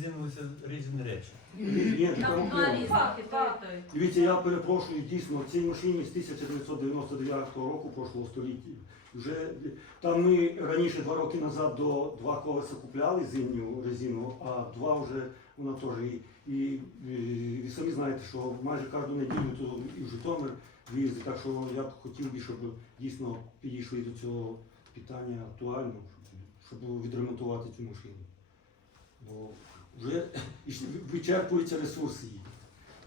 Зінулися різні речі. Така Там два проблема. різних. Дивіться, я перепрошую, дійсно, цій машині з 1999 року прошлого століття. Вже там ми раніше два роки назад до два колеса купляли зимню резину, а два вже вона теж і, і, і ви самі знаєте, що майже кожну неділю то і в Житомир в'їздить. Так що я б хотів би, щоб дійсно підійшли до цього питання актуально, щоб, щоб відремонтувати цю машину. Бо вже вичерпуються ресурси її.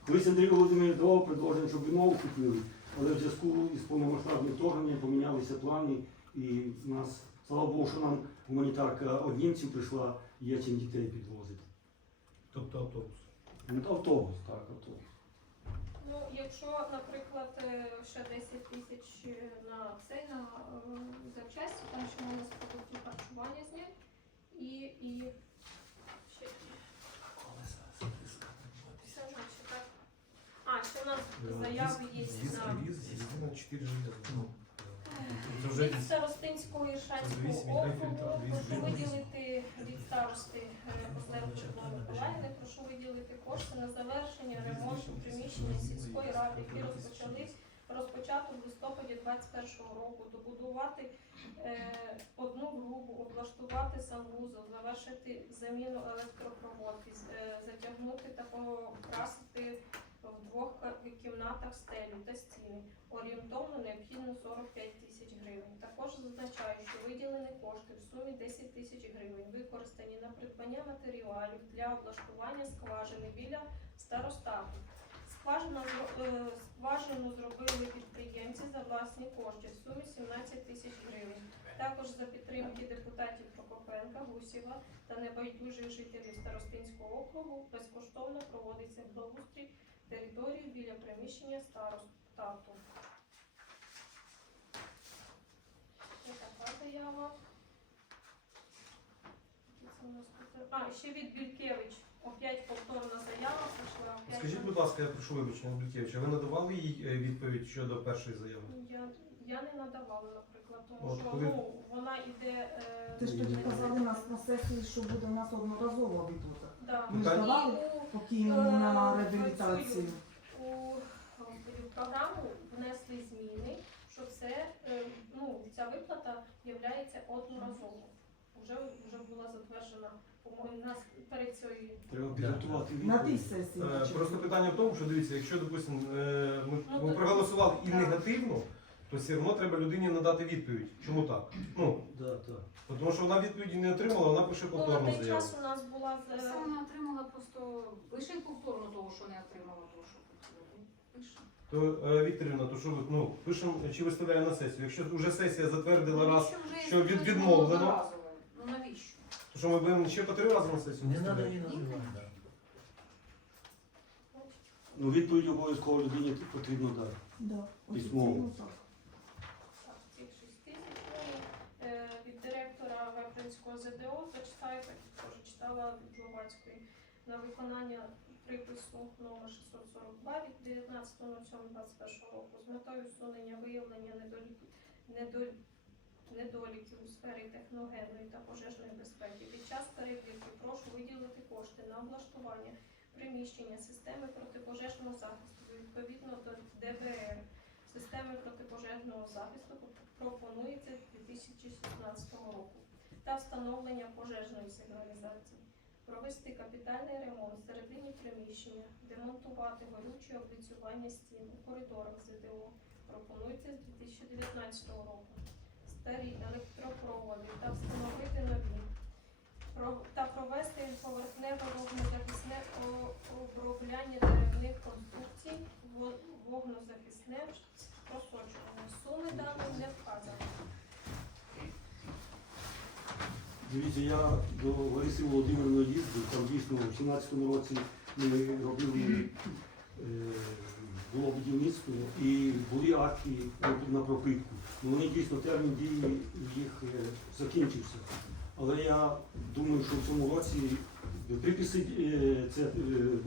Колись Андрій Володимирович давав предложення, щоб ви нову купили, але в зв'язку із повномасштабним вторгненням помінялися плани, і в нас, слава Богу, що нам гуманітарка однімців прийшла, є чим дітей підвозити. Тобто автобус. Ну, то автобус, так, автобус. Ну, якщо, наприклад, е, ще 10 тисяч на цей на е, запчасті, там ще можна з продуктів харчування зняти. І, і ще все значить так. А, ще у нас заяви є на Єдина 4 железа. Це вже від Старостинського Іршанського округу. Прошу виділити від старости Козлевича Миколаївни, прошу виділити кошти на завершення ремонту приміщення сільської ради, які розпочали розпочато в листопаді 2021 року, добудувати е, одну групу, облаштувати санвузол, завершити заміну електропроводки, е, затягнути та покрасити в двох кімнатах стелю та стіни. Орієнтовно необхідно 45 тисяч гривень. Також зазначаю, що виділені кошти в сумі 10 тисяч гривень використані на придбання матеріалів для облаштування скважини біля старостату. Скважина е, скважину зробили підприємці за власні кошти в сумі 17 тисяч гривень. Також за підтримки депутатів Прокопенка, Гусєва та небайдужих жителів Старостинського округу безкоштовно проводиться благоустрій території біля приміщення старостату. Ось така заява. Це А, ще від Бількевич. Опять повторна заява прийшла. Опять Скажіть, будь ласка, я прошу вибачення, Блюкевича, ви надавали їй е, відповідь щодо першої заяви? Я, я не надавала, наприклад, тому От що коли- ну, вона йде. Е, Ти ж тоді казали нас на сесії, що буде у нас одноразова виплата. да. Ми ж Питання? давали І покійному на Е, реабілітацію. у, господи, програму внесли зміни, що це е, ну, ця виплата є одноразово. Вже, вже була затверджена, по-моєму, нас перед цією. Треба підготувати На тій сесії. Е, Просто питання в тому, що дивіться, якщо, допустимо, е, ми, Ну, ми проголосували і негативно, то все одно треба людині надати відповідь. Чому так? Ну, Да, так. тому що вона відповіді не отримала, вона пише Ну, на повторну той заяву. час у нас була з- Все вона отримала просто лише повторно того, що не отримала того, що хотіла. Пише. То е, Вікторівна, то що ви ну пишемо чи виставляємо на сесію? Якщо вже сесія затвердила раз, Навіщо вже що від- відмовлено? одноразове? Ну навіщо? то що ми будемо ще по три рази на сесію? Не треба виставляти? її називати. да. Ну, відповідь обов'язково людині потрібно дати. Да, офіційно так. Так, цих 6 тисяч. Ну, і, е, від директора Вепринського ЗДО зачитаю, так теж читала від Ловацької на виконання припису номер 642 від 19.07.21 року з метою усунення виявлення недоліків, недоліків, недоліків у сфері техногенної та пожежної безпеки. Під час перевірки прошу виділити кошти на облаштування приміщення системи протипожежного захисту відповідно до ДБР. Системи протипожежного захисту пропонується з 2016 року та встановлення пожежної сигналізації. Провести капітальний ремонт всередині приміщення, демонтувати горюче облицювання стін у коридорах ЗДО. Пропонується з 2019 року. Старі електропроводи та встановити нові. Та провести поверхневе вогнезахисне обробляння деревних конструкцій, во- вогнезахисне просочування. Суми даної не вказані. Дивіться, я до Лариси Володимирівної їздив, там дійсно в 17-му році ми робили е, було будівництво і були акти на пропитку. Ну, вони дійсно термін дії їх е, закінчився. Але я думаю, що в цьому році приписи е, це,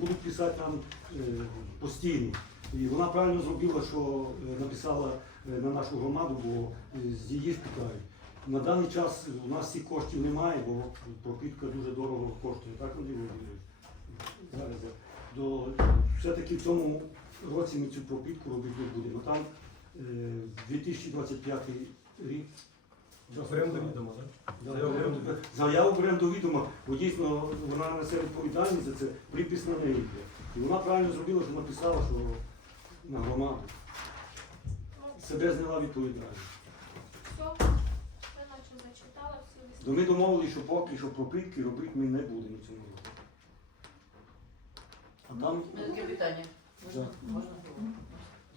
будуть писати нам постійно. І вона правильно зробила, що написала на нашу громаду, бо з її питають. На даний час у нас цих коштів немає, бо пропитка дуже дорого коштує. Так, Андрій Володимирович? Зараз. До, все-таки в цьому році ми цю пропитку робити не будемо. Там е, 2025 рік. Оренда відома, так? Заяву оренду- оренду. Заяву бо дійсно вона несе відповідальність за це, припис на неї йде. І вона правильно зробила, що написала, що на громаду. Себе зняла відповідальність. Все, все наче зачитала, всі То ми домовилися, що поки що пропитки робити ми не будемо в цьому році. А там, У мене таке питання. Можна? Можна?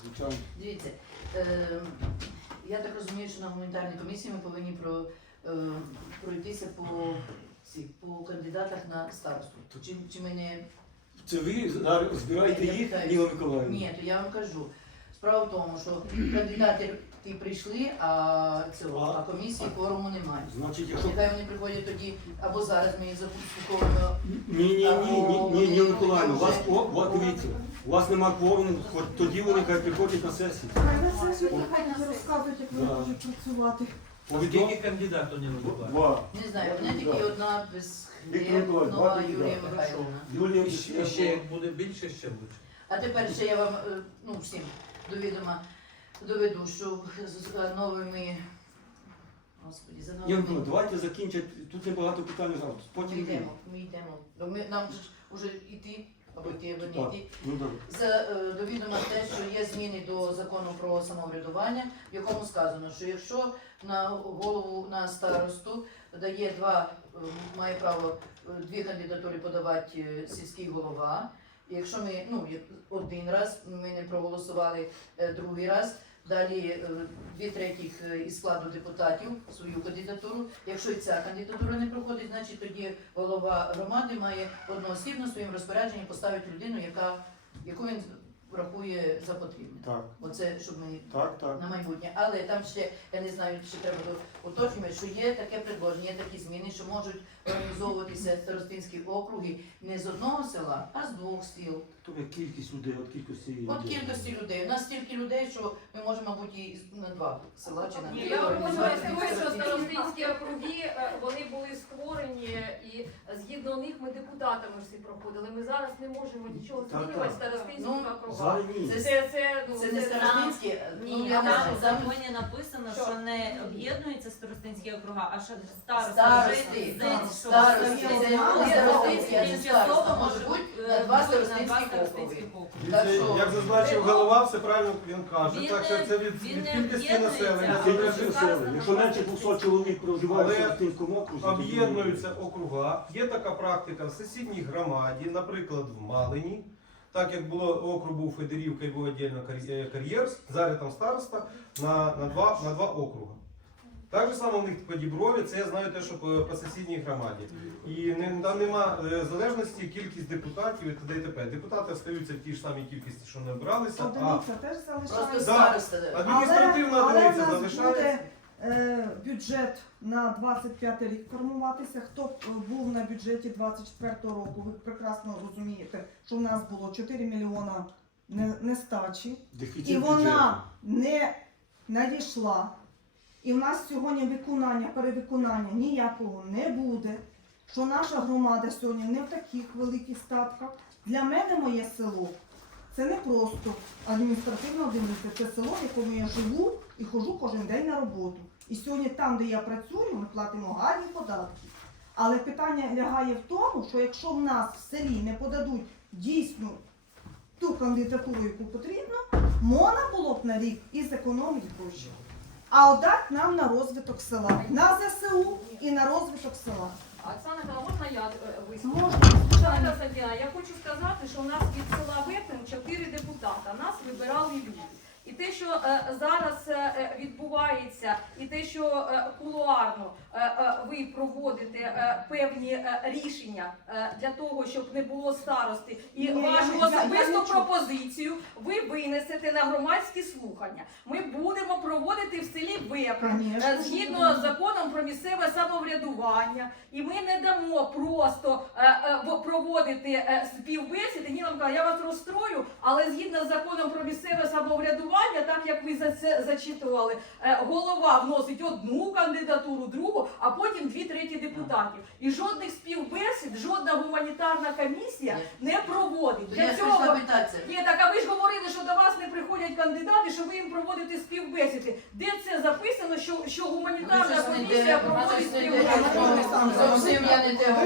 звичайно, Дивіться, е, я так розумію, що на гуманітарній комісії ми повинні про, е, пройтися по, ці, по кандидатах на старосту. Чи, чи ми не... це ви зараз збираєте Я їх, питаюсь. Ніла Миколаївна? Ні, то я вам кажу. Справа в тому, що кандидати ті прийшли, а, цього, а комісії кворуму немає. Значить, якщо Нехай вони приходять тоді, або зараз ми їх заслуховуємо. ні, ні, ні, ні, ні, ні, Миколаївна, у вас о, о, дивіться, у вас нема кворуму, хоч тоді вони хай приходять на сесію. Хай на сесію нехай не розказують, як вони Да. можуть працювати. Повідом... Скільки кандидатів не вибуває? Два. Не знаю, мене тільки одна без Віктор Миколаївич, Нова Юрія. Михайловна. Юлія І ще, і ще як буде більше, ще лучше. А тепер ще я вам е, ну, всім до відома доведу, що з новими. Господі, за новими. ну, давайте закінчити. Тут небагато питань зараз. Ми йдемо, ми йдемо. Бо Ми, нам же ж уже йти, або йти, або не Так. йти. Ну добре. Е, до відома те, що є зміни до закону про самоврядування, в якому сказано, що якщо на голову на старосту дає два, е, має право е, дві кандидатури подавати е, сільський голова. Якщо ми ну один раз ми не проголосували е, другий раз. Далі е, дві третіх е, із складу депутатів свою кандидатуру. Якщо і ця кандидатура не проходить, значить тоді голова громади має одноосібно своїм розпорядженням поставити людину, яка яку він рахує за потрібне. Так, Оце щоб ми так, так. на майбутнє. Але там ще я не знаю, чи треба до- уточнювати, що є таке предложення, є такі зміни, що можуть організовуватися старостинські округи не з одного села, а з двох сіл. То є кількість людей, от кількості людей. От кількості людей. У нас стільки людей, що ми можемо, мабуть, і на два села чи на три я організувати що старостинські. старостинські округи е, вони були створені і згідно них ми депутатами всі проходили. Ми зараз не можемо нічого змінювати старостинських Ну, ні. Це- Це це ну Це не старостинські, ну Ні, там в законі написано, Що? не об'єднуються старостинські округа, а що старости Старости, це старостинські, а не староста, може бути на два старостинські Так що- Як зазначив голова, все правильно він каже. Він Так що не- це від, він від не кількості об'єднується, населення. залежить. населення. Якщо менше 200 чоловік проживає в Але окрузі, то Об'єднуються округа. Є така практика в сусідній громаді, наприклад, в Малині. Так як було округ був Федорівка і був віддільно кар'є- кар'єр, зараз там староста на, на, два, на два округа. Так же само в них по Діброві, це я знаю те, що по, по сусідній громаді. І не, там нема е, залежності кількість депутатів і т.д. і т.п. Депутати остаються в тій ж самій кількості, що не обиралися, а Одиниця теж залишається. староста. адміністративна але, але в одиниця нас залишається. буде е, бюджет на 25 рік формуватися. Хто б, е, був на бюджеті 24 року, ви прекрасно розумієте, що в нас було 4 мільйона не- нестачі. І вона не надійшла. І в нас сьогодні виконання, перевиконання ніякого не буде. Що наша громада сьогодні не в таких великих статках. Для мене моє село це не просто адміністративна одиниця, це село, в якому я живу і ходжу кожен день на роботу. І сьогодні там, де я працюю, ми платимо гарні податки. Але питання лягає в тому, що якщо в нас в селі не подадуть дійсну ту кандидатуру, яку потрібно, можна було б на рік і зекономити гроші. А отдати нам на розвиток села, на ЗСУ і на розвиток села. Оксана, можна я е. Можна, звичайно. Константіна, я хочу сказати, що у нас від села Вепрем чотири депутата. Нас вибирали люди. І те, що е, зараз е, е, відбувається, і те, що кулуарно ви проводите певні рішення для того, щоб не було старости, і Ні, вашу я- я особисту не чую. пропозицію ви винесете на громадські слухання. Ми будемо проводити в селі е, згідно з законом про місцеве самоврядування, і ми не дамо просто проводити співбесіди. Ніна Миколаївна, я вас розстрою, але згідно з законом про місцеве самоврядування голосування, так як ви за це зачитували, е, голова вносить одну кандидатуру, другу, а потім дві треті депутатів. І жодних співбесід, жодна гуманітарна комісія не проводить. Для цього ні, так а ви ж говорили, що до вас не приходять кандидати, що ви їм проводите співбесіди. Де це записано, що, що гуманітарна комісія проводить співбесіди?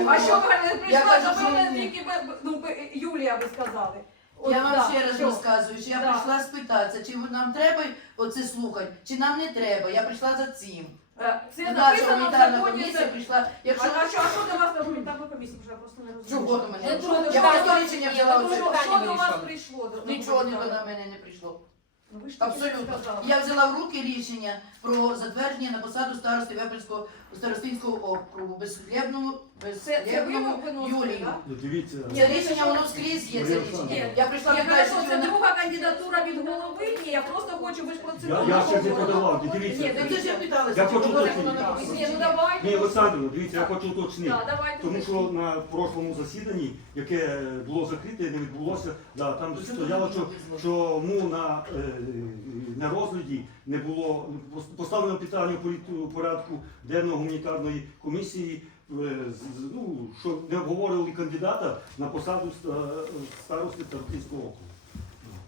А що ви не прийшла, ви ні. тільки ну, Юлія ви сказали. От, Я вам да, ще раз що? розказую, що я Да. прийшла спитатися, чи нам треба оце слухати, чи нам не треба. Я прийшла за цим. Е, Це Наша написано в гуманітарна законі. комісія це- прийшла. Якщо а що, а що до вас на гуманітарну комісію? Вже я просто не розумію. чого до мене? Я що просто рішення взяла. Що, до вас прийшло? до Нічого не до мене не прийшло. Ну, ви ж таки Абсолютно. сказали. Я взяла в руки рішення про затвердження на посаду старости Вепрського старостинського округу безхлібну, Це, це ви Юлію. так? Ну, Дивіться, Це рішення воно скрізь є, це Марія рішення. Олександрівна. Я прийшла Я кажу, чи це друга кандидатура від голови. Ні, я просто хочу, ви ж про це Я- я ще не подавав, дивіться. Ні, Ну, це ж я Я питалася, чи хочу воно уточнити. Ні, ну давайте. ні, Олександрівна, дивіться, я хочу уточнити. Да, давайте. Тому що на прошлому засіданні, яке було закрите, не відбулося, да, там Ну, стояло, що, що ну, на, е, на розгляді не було поставлено питання порядку денного гуманітарної комісії, е, ну, що не обговорювали кандидата на посаду ста- старости Тарківського округу.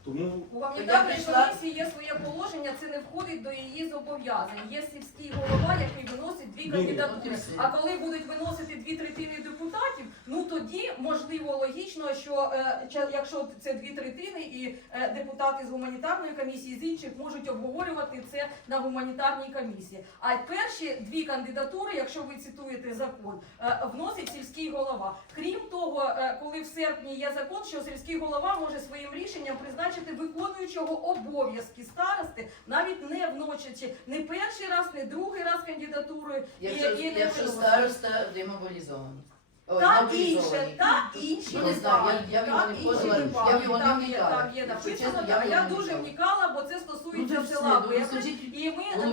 Тому У прийшла- комісії є своє положення, це не входить до її зобов'язань. Є сільський голова, який виносить дві кандидатури. А коли будуть виносити дві третини депутатів, ну тоді можливо логічно, що е, якщо це дві третини, і е, депутати з гуманітарної комісії з інших можуть обговорювати це на гуманітарній комісії. А перші дві кандидатури, якщо ви цитуєте закон, е, вносить сільський голова. Крім того, коли в серпні є закон, що сільський голова може своїм рішенням призначити виконуючого обов'язки старости, навіть не вносячи не перший раз, не другий раз кандидатурою. і- Якщо, і не якщо староста демобілізований. Ой, Та мобілізований. інше, та інші Ну, не знаю, я- деталі, я в його та не інші входила, деталі. я в його не Там є, вникала. там є Якщо написано, чесно, я, я в я його не дуже вникала. вникала, бо це Ну, стосується то все, села ну, Бесик. скажіть, І ми, ну,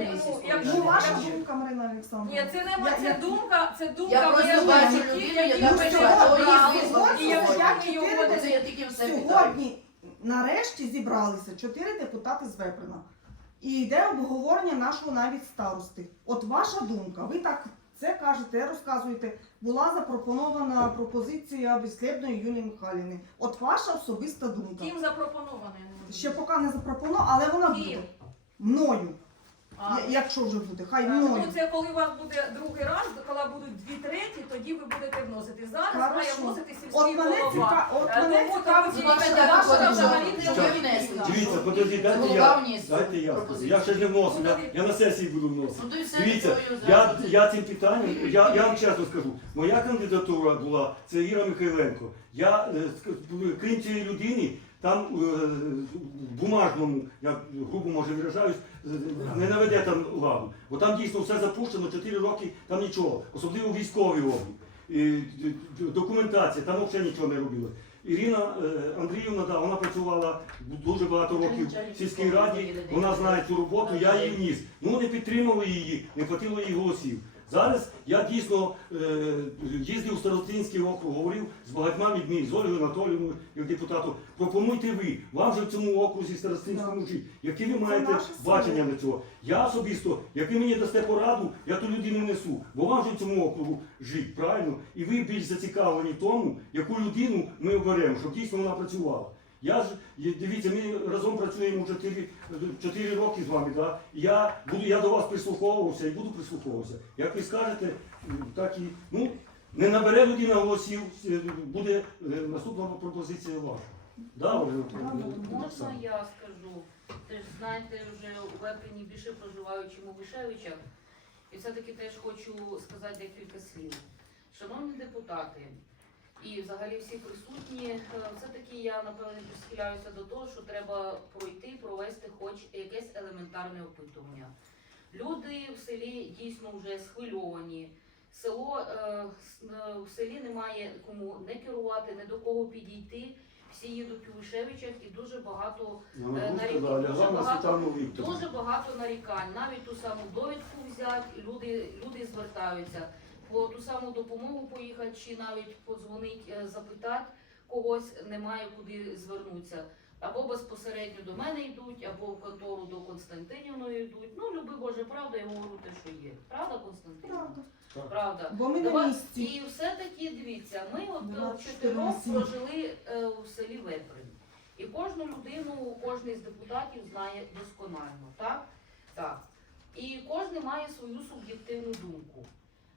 Ну, ваша якщо- думка, Марина Олександровна. ні, це не Я- це думка, це думка просто моя бачу життя, людину, які яка прийшла, і якщо сьогодні ми його Це я тільки все питаю. Сьогодні нарешті зібралися чотири депутати з Веприна. І йде обговорення нашого навіть старости. От ваша думка, ви так це кажете, розказуєте, була запропонована пропозиція Безслідної Юлії Михайлівни. От ваша особиста думка. Ким запропонована? я не можу. Ще поки не запропонована, але вона Ким? буде. Мною. А, Я- Якщо вже буде, хай е, мною. Ну, це коли у вас буде другий раз, коли будуть дві треті, тоді ви будете вносити. Зараз має Хорошо. вносити От сільський мене голова. ціка, от Е, мене тому цікавить там ваша ваша взагалі не ви внесли. дивіться, подожди, дайте Голова я, дайте я скажу. Я ще ж не вносив, я, я на сесії буду вносити. Ну, то і все, Дивіться, то Я, цим питанням, я, я вам чесно скажу, моя кандидатура була, це Іра Михайленко. Я, е, ск- крім цієї людини, там е, в бумажному, я грубо може виражаюсь, е, не наведе там ладу. Бо там дійсно все запущено, 4 роки, там нічого, особливо військовий облік. Документація, там взагалі нічого не робилось. Ірина е, Андріївна, да, вона працювала дуже багато років в сільській раді, вона знає цю роботу, я її вніс. Ну не підтримали її, не хватило її голосів. Зараз я дійсно е, їздив в Старостинський округ, говорив з багатьма людьми, з Ольгою Анатоліївною, як депутатом. Пропонуйте ви, вам же в цьому окрузі Старостинському жити. Які ви маєте наше бачення на цього? Я особисто, як ви мені дасте пораду, я ту людину несу. Бо вам же в цьому округу жити, правильно? І ви більш зацікавлені в тому, яку людину ми оберемо, щоб дійсно вона працювала. Я ж дивіться, ми разом працюємо 4, 4 роки з вами. Да? Я буду, я до вас прислуховувався і буду прислуховуватися. Як ви скажете, так і ну не набере людина голосів, е, буде е, наступна пропозиція ваша. Да, Можна я скажу? Ти ж знаєте, вже у Вепрені більше проживаю, чим у Вишевичах. І все-таки теж хочу сказати декілька слів. Шановні депутати, і взагалі всі присутні, е, все-таки я напевне схиляюся до того, що треба пройти, провести хоч якесь елементарне опитування. Люди в селі дійсно вже схвильовані. Село е, е, в селі немає кому не керувати, не до кого підійти. Всі їдуть у Вишевичах і дуже багато Я буду на сказати, рівні дуже багато- Дуже багато нарікань. Навіть ту саму довідку взяти, люди, люди звертаються. По ту саму допомогу поїхати, чи навіть подзвонити, е, запитати когось, немає куди звернутися. або безпосередньо до мене йдуть, або в контору до Константинівної йдуть. Ну, люби Боже, правда, я говорю те, що є. Правда, Константинівна? Правда. Правда. Бо ми на місці. І все-таки дивіться, ми от е, 24 чотирьох прожили е, в селі Веприн. І кожну людину, кожен з депутатів знає досконально, так? Так. І кожен має свою суб'єктивну думку.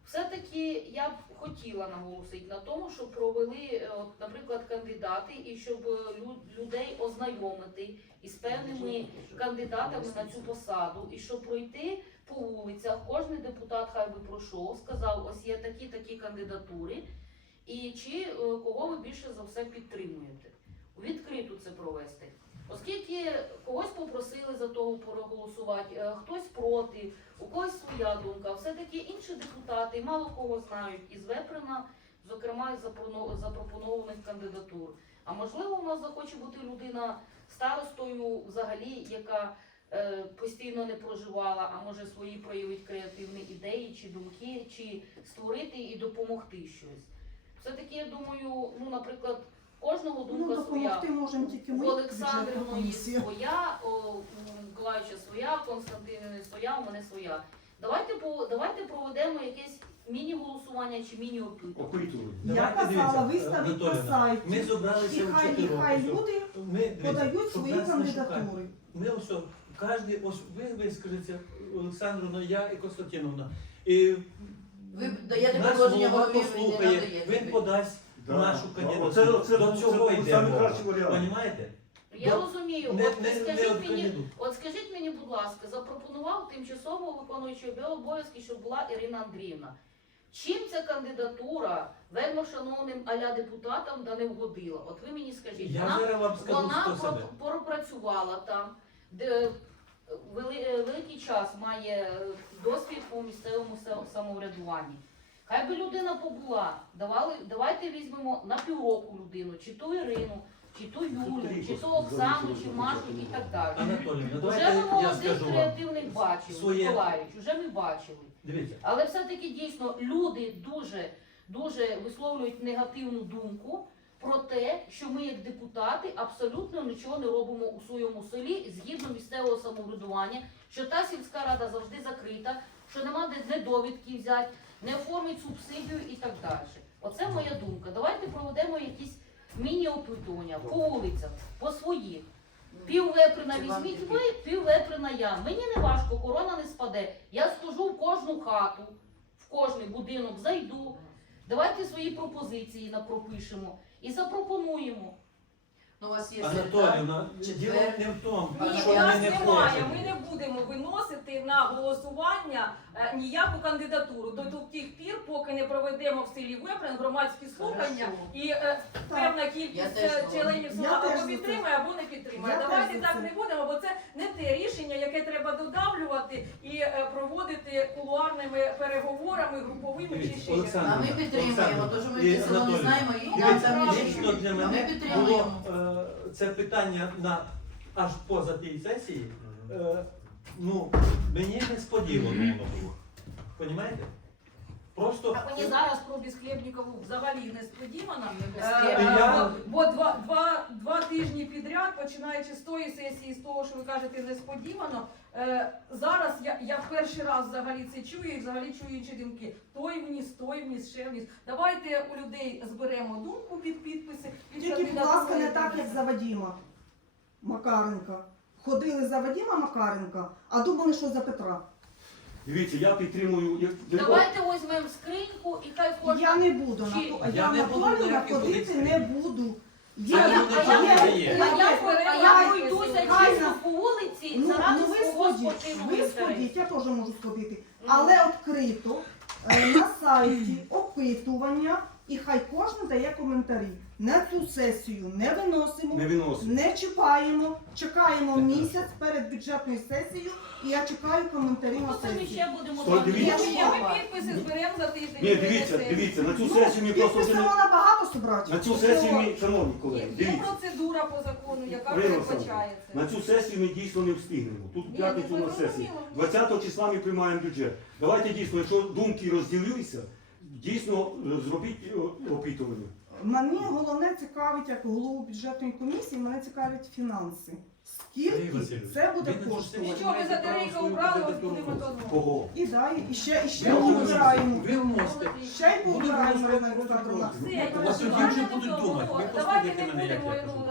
Все-таки я б хотіла наголосити на тому, щоб провели, е, наприклад, кандидати, і щоб е, людей ознайомити із певними кандидатами на цю посаду, і щоб пройти по вулицях, кожен депутат хай би пройшов, сказав, ось є такі такі кандидатури, і чи е, кого ви більше за все підтримуєте. Відкрито це провести. Оскільки когось попросили за того проголосувати, е, хтось проти, у когось своя думка, все-таки інші депутати мало кого знають із Веприна, зокрема із запропонованих кандидатур. А можливо, у нас захоче бути людина старостою, взагалі, яка е, постійно не проживала, а може свої проявити креативні ідеї чи думки, чи створити і допомогти щось. Все-таки я думаю, ну, наприклад, кожного Ну, думка своя. можемо тільки У. Олександрівної своя, у у Миколаївича своя, у Константинової своя, у мене своя. Давайте по давайте проведемо якесь міні-голосування чи міні-опитування. Я Давайте, казала, дивіться, виставіть на сайті. Ми І зібралися в хай, і чотирьох. хай люди Ми, дивіться, подають щоб свої нас не кандидатури. Ми ось, кожен, ось ви вискажеться, Олександровна, я і Константиновна. І Ви даєте наш предложення голові, він не послухає, надає. він подасть Да. Нашу Да, кандидатуру. Оце, оце, До це, цього це, йде самий мова. кращий варіант. Понімаєте? Я Да. розумію, Не, от не, не скажіть мені, от скажіть мені, будь ласка, запропонував тимчасово виконуючий обов'язки, щоб була Ірина Андріївна. Чим ця кандидатура вельми шановним аля депутатам да не вгодила? От ви мені скажіть, Я вона зараз вам скажу Вона хто себе. про- пропрацювала там, де вели- е, великий час має е, досвід по місцевому самоврядуванні. Хай би людина побула. Давали, давайте візьмемо на півроку людину, чи ту Ірину, чи ту Юлю, чи ту Оксану, чи Машу і так далі. Уже давайте ми я молодих скажу вам. креативних бачили, Своє- Миколаївич, уже ми бачили. Дивіться, Але все-таки дійсно люди дуже, дуже висловлюють негативну думку про те, що ми, як депутати, абсолютно нічого не робимо у своєму селі згідно місцевого самоврядування, що та сільська рада завжди закрита, що нема де не довідки взяти, не оформить субсидію і так далі. Оце моя думка. Давайте проведемо якісь міні-опитування по вулицях, по своїх. Пів веприна візьміть ви, пів веприна я. Мені не важко, корона не спаде. Я схожу в кожну хату, в кожний будинок зайду. Давайте свої пропозиції напропишемо і запропонуємо. Ну, у вас є Анатоліївна, Четвер. діло не в тому, Ні, що ми нас не немає. хочемо. Ми не будемо виносити на голосування е, ніяку кандидатуру до тих пір, поки не проведемо в селі Вепрен громадські слухання і е, певна Я кількість теж е, членів Я села теж або це. підтримає, або не підтримає. Я теж Давайте за так це. не будемо, бо це не те рішення, яке треба додавлювати і е, проводити кулуарними переговорами, груповими чи ще Олександр, А ми підтримуємо, Олександр, тому що ми і в не Анатолій, знаємо, і Ну, нам там. Лічно для А ми мене підтримуємо. було е, це питання на аж поза тій сесії. Е, ну, мені несподівано воно було. Понімаєте? Просто А мені зараз про Безхлєбнікову взагалі несподівано. Е, Я- Бо два, два, два тижні підряд, починаючи з тої сесії, з того, що ви кажете, несподівано. Е, Зараз я, я в перший раз взагалі це чую і взагалі чую інші думки. Той вніс, той вніс, ще вніс. Давайте у людей зберемо думку під підписи. під Тільки, будь ласка, не так, як за Вадима Макаренка. Ходили за Вадима Макаренка, а думали, що за Петра. Дивіться, я підтримую. я- Давайте візьмемо скриньку і хай кожен. Я не буду Чи- на Я я не буду ходити не буду. А я- а я- А є. є, я, а я пройдуся чисто по вулиці Ну, заради ну ви свого сходіть, спортивного ви інтересу. сходіть, я теж можу сходити. Ну. Але відкрито е, на сайті опитування, і хай кожен дає коментарі. На цю сесію не виносимо, Не виносимо. не чіпаємо, чекаємо місяць перед бюджетною сесією, і я чекаю коментарі на сесію. ще будемо Стой, дивіться. Ми підписи зберемо за тиждень. Ні, дивіться, дивіться, на цю Ну, сесію ми просто вже підписи не. вона багато собрати. На цю сесію ми, шановні колеги, Є, дивіться. процедура по закону, яка Ірина передбачає це. На цю сесію ми дійсно не встигнемо. Тут Ні, п'ятницю ну, на сесії. зрозуміло. 20 числа ми приймаємо бюджет. Давайте дійсно, якщо думки розділилися, дійсно е, зробіть е, опитування. Мене головне цікавить, як голову бюджетної комісії, мене цікавлять фінанси. Скільки це буде коштувати? Нічого, ми за Дерейка убрали, ось будемо то знову. Кого? І далі, і ще, і ще вже. Ви вносите. Ще й побираємо на Будемо Олександровна. Все, я тоді кажу, вже будуть думати. Ви Давайте послухайте не мене, як будемо я кажу. ну,